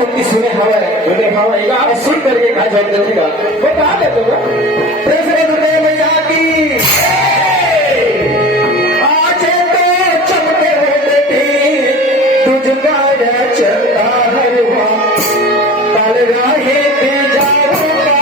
कुंती सुने हवा सुन करके कहा जवाब देगा वो कहा देते हो प्रेस दुर्गा मैया की आज तो चलते हो बेटी तुझका चलता हरवा कल राहे पे जाऊंगा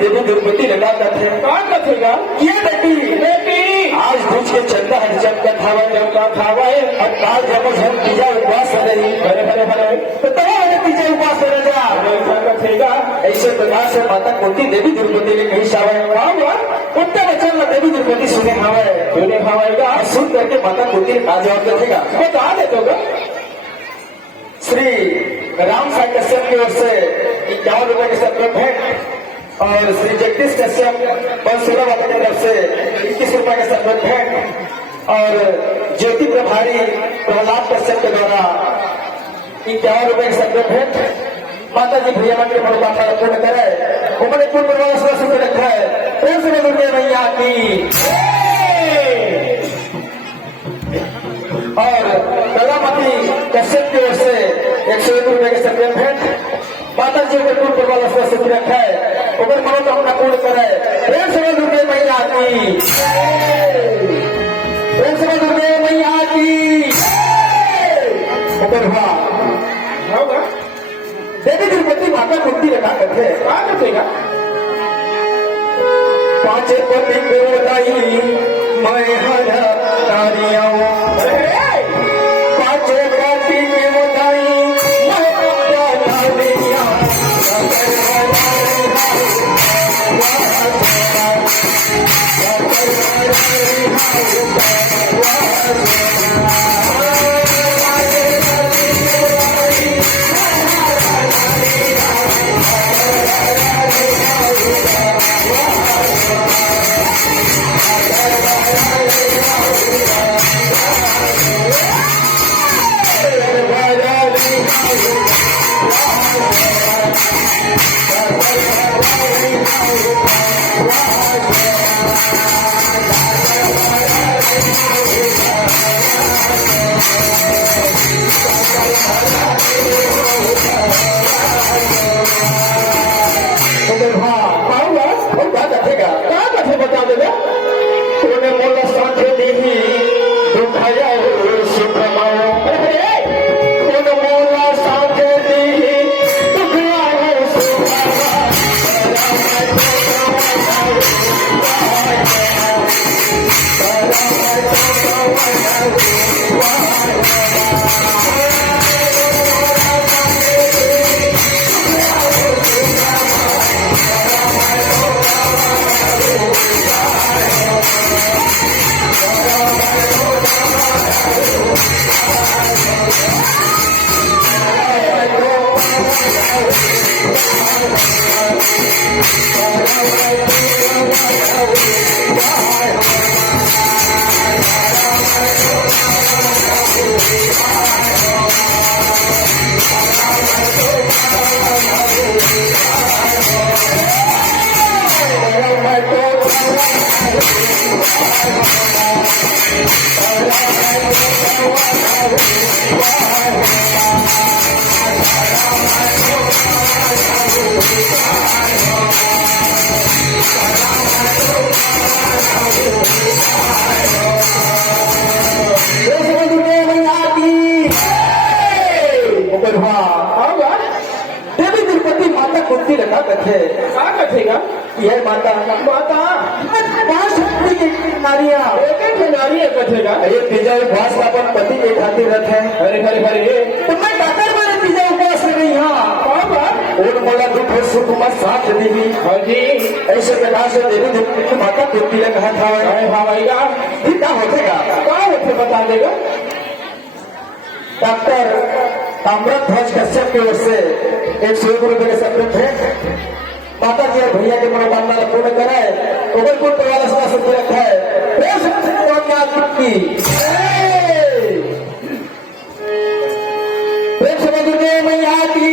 देवी दुर्गति लगा थे कौन कथेगा ये बेटी आज दूसरे चंदा है जब का खावा है और काल जब हम तीजा उपवास कर रही भरे तो तब तीजा उपवास कर जा कथेगा ऐसे प्रकार से माता कुंती देवी दुर्गति ने कही सावे हुआ उनका वचन देवी दुर्गति सुने हवाएगा सुन करके माता कुंती ने कहा जवाब देगा वो कहा देते श्री राम साई कश्यप की ओर से 51 रुपए के सब भेंट और श्री जगदीश कश्यप 16 बाबा की तरफ से 21 रुपए के सब भेंट और ज्योति प्रभारी प्रहलाद कश्यप के द्वारा 51 रुपए के सब भेंट माता जी भैया के मनोकामना पूर्ण करे उन्होंने पूर्ण प्रभाव से रखा है प्रेम से दुर्गा मैया की और कलामती कश्यप की ओर से 101 रुपए के सब भेंट माता जी को पूर्ण प्रभाव से रखा है उधर मनोकामना पूर्ण करे प्रेम से दुर्गा मैया की प्रेम से दुर्गा मैया की उधर होगा देवी दुर्गति माता कुंती रखा करते कहा करेगा 5 पति को दाई मैं हर तारियां 5 पति को दाई और क्या कथेगा क्या कथे बता देगा तूने मोला साथ दी दुखाया सुख माओ तूने मोला साथ दी दुखाया सुख देवी तिरुपति माता कुंती लगा कथे क्या कथेगा यह माता माता पांच शक्ति की नारियां एक एक नारी है कथेगा ये तीजा उपवास का अपन पति के खातिर रखे अरे हरे हरे तो मैं डॉक्टर मारे तीजा उपवास कर रही हाँ और बोला दुख और सुख मत साथ देवी हाँ जी ऐसे प्रकार से देवी तिरुपति माता कुंती ने कहा था अरे भाईगा फिर क्या होतेगा क्या होते बता देगा डॉक्टर ताम्रध्वज कश्यप की ओर से 101 रुपए के सप्रेम भेंट माता जी और भैया की मनोकामना पूर्ण कराए उबलपुर वाला सदा से रखा है प्रेम से दुर्गे मैया की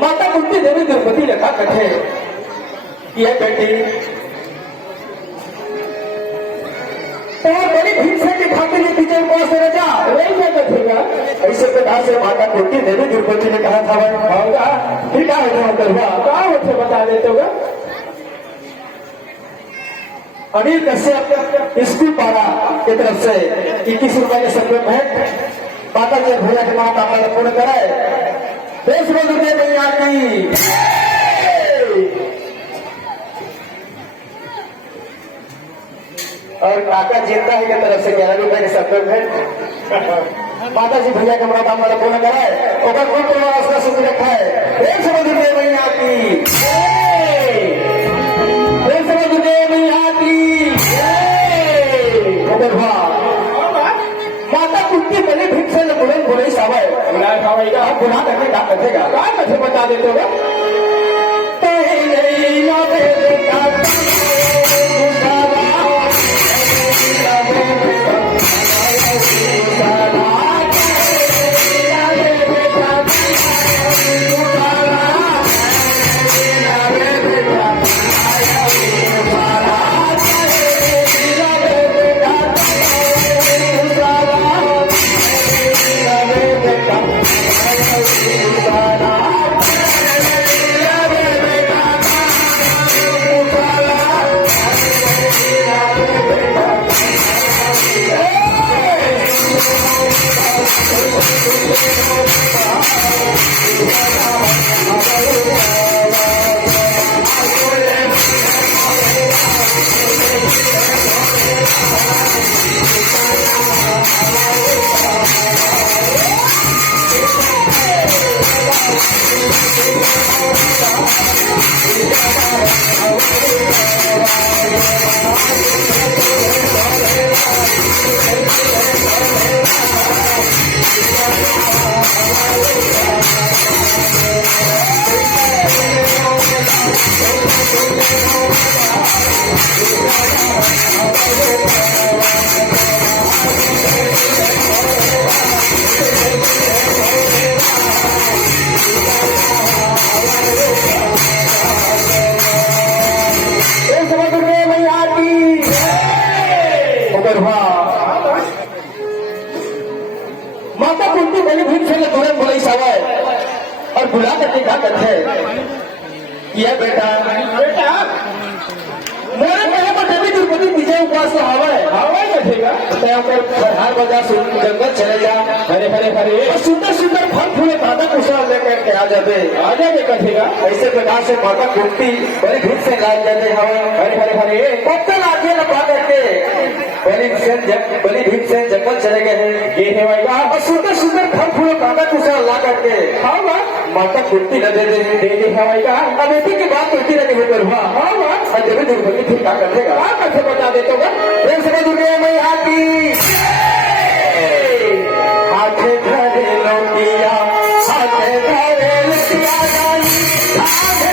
माता कुंती देवी द्रौपदी लगा कथे यह बेटी और बड़ी भीड़ के खाते लिए पीछे उपवास से रचा क्या कथेगा ऐसे प्रकार से माता कुंती देवी द्रौपदी ने कहा था होगा फिर क्या होता क्या होते बता देते होगा अनिल कश्यप स्कूल पाड़ा की तरफ से 21 रुपए के सब्जेक्ट भेंट माता जी भैया के माता पूर्ण कराए देश में दुर्गे मैया की और काका जिंदा है की तरफ से 11 रुपए के सब्जेक्ट भेंट माता जी भैया के मनोकामना पूर्ण कराए और उसका सूची रखा है देश में दुर्गे मैया की देश में दुर्गे मैया की माता कुंती बने भिक्ष बुलंद बुलई सावय दिखावाएगा आप बुला करके क्या कथेगा का कथे बता देते हो माता कुंती बलि भीम से तुरंत बोले सवाल और बुला करके क्या करते यह बेटा बेटा मेरे कहे पर देवी द्रौपदी विजय उपवास तो हवा है हवा कथेगा हर बाजार जंगल चले जा हरे हरे हरे और सुंदर सुंदर फल फूले दादा कुशल लेकर के आ जाते आ जाए कथेगा ऐसे प्रकार से माता कुंती बलि भीम से लाल जाते हवा हरे हरे हरे पत्थर आगे लगा करके बलि भीम से जंगल चले गए हैं ये हेवाएगा और सुंदर सुंदर फल फूले दादा कुशल ला करके हाँ बा माता कुंती न दे दे दे दे हेवाएगा अब इसी के बाद कुंती लगे हुए हुआ हाँ बा और देवी द्रौपदी फिर क्या करेगा का कथे बता देते हो प्रेम से दुनिया में आती हाथ धरे लोटिया हाथ धरे लुटिया डाली हाथ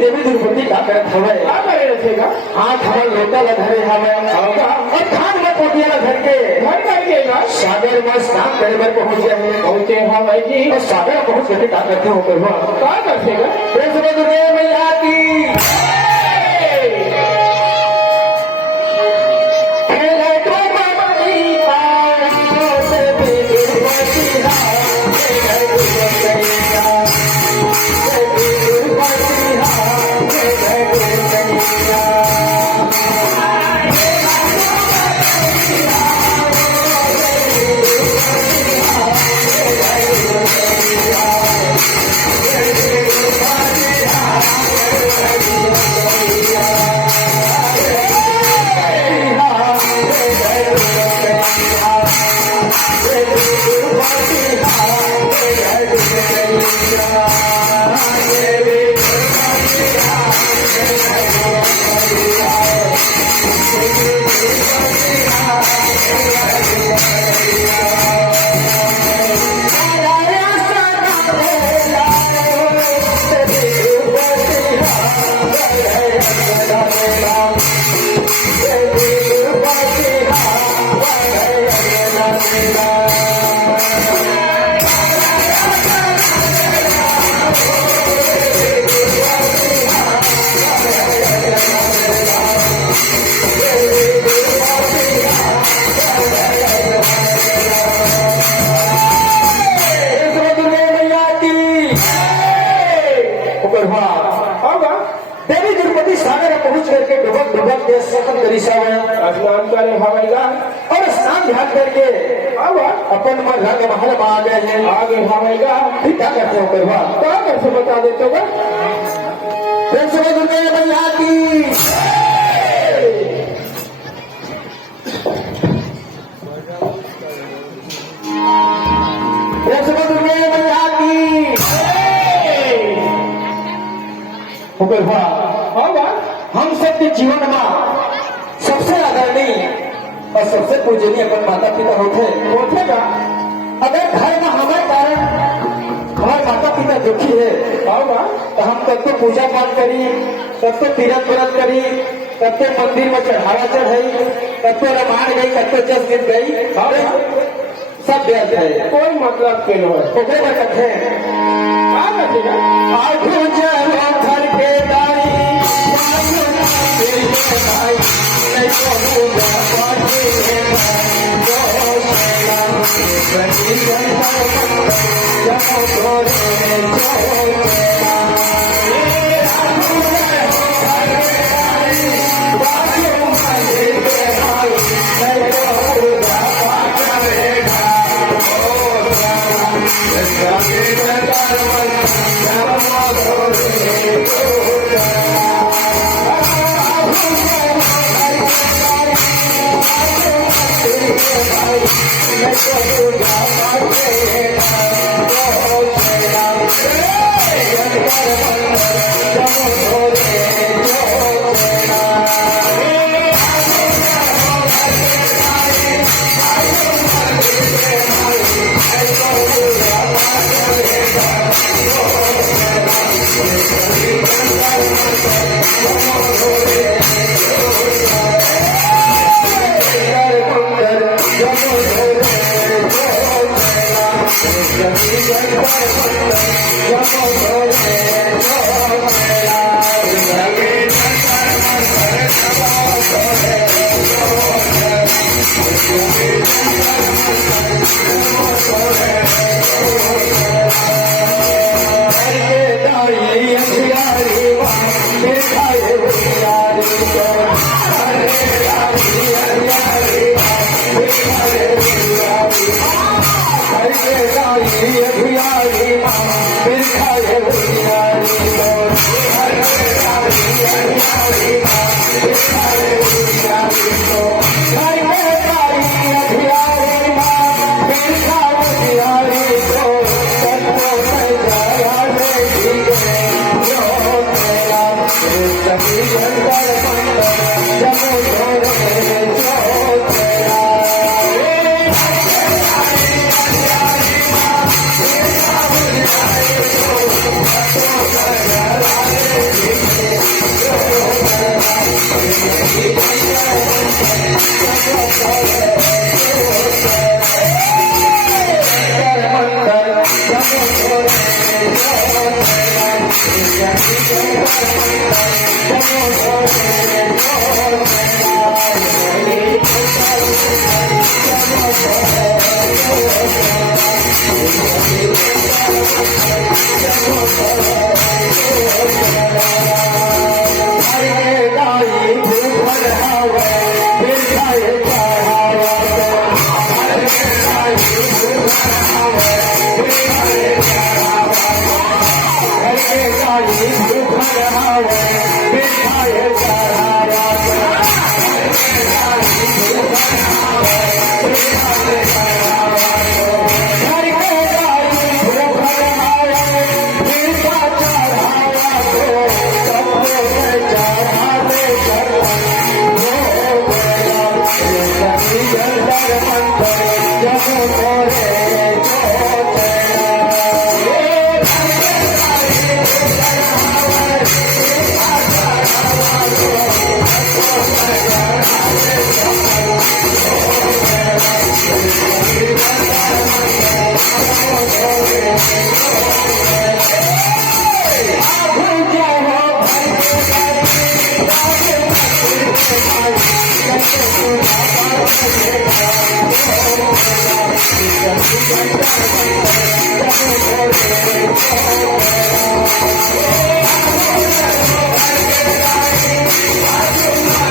देवी द्रौपदी क्या करत हवे का करे रखेगा हाथ हमार लोटा ला धरे हवे और खान में पोटिया ला धर के घर करके ना सागर में स्नान करे बर पहुंच गए पहुंचे हाँ भाई जी और सागर पहुंच करके क्या करते हो करवा का कथेगा प्रेम से दुनिया में आती के सकल करी सावन स्नान करे हवाएगा और स्नान ध्यान करके अब अपन मन घर महल में आ गए हैं। आगे हवाएगा फिर क्या करते हो करवा क्या कैसे बता देते हो फिर सुबह दुर्गा मैया की फिर सुबह दुर्गा मैया की करवा अब हम सबके जीवन में सबसे आदरणीय और सबसे पूजनीय अपन माता पिता होते उठेगा अगर घर में हमारे कारण हमारे माता पिता दुखी है अब तो हम तब तो पूजा पाठ करी, तब तो तीरथ व्रत करी, तब तो मंदिर में चढ़ावा चढ़ाई, तब तो रामायण गई, तब तो 10 दिन गई, सब व्यर्थ है। कोई मतलब के लो है ओकरे में कथे क्या करेगा आठों चलो घर के दाई भाई नहीं कहूँगा पाटे है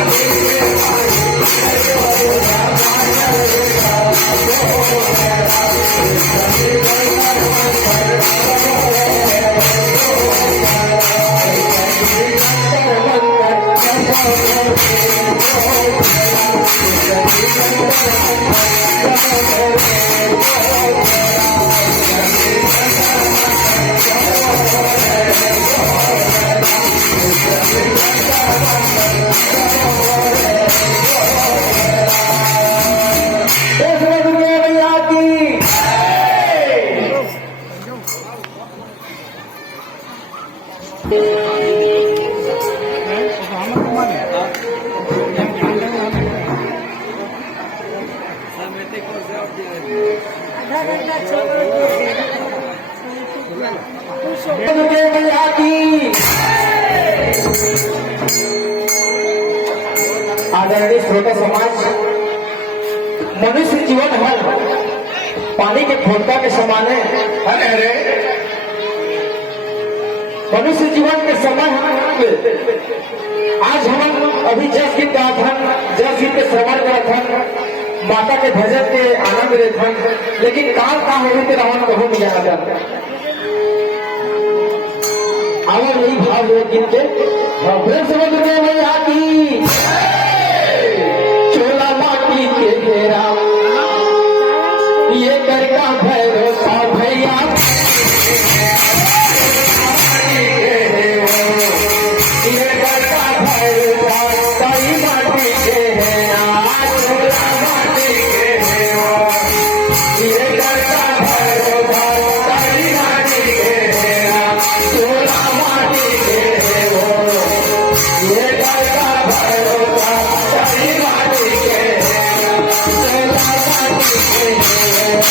Thank you. आदरणीय श्रोता समाज, मनुष्य जीवन है पानी के फोड़ता के समान है। अरे अरे मनुष्य जीवन के समय आज हम अभी जस गीत गात हन, जस गीत के श्रवण करत हन, माता के भजन के आनंद लेत हन, लेकिन काल का होने के रावण कहो नहीं जाता। आवर यही भाव है गीत के फिर समझ में नहीं आती। चोला माटी के घेरा ये करका भरोसा भैया ये करका भरोसा कई माटी के घेरा चोला माटी के घेरा ये करका भरोसा कई माटी के घेरा चोला माटी के घेरा ये करका भरोसा कई माटी के घेरा चोला माटी के घेरा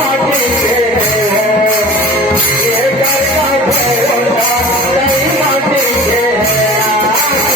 माटी के हैं ये करता भरोसा नहीं माटी के हैं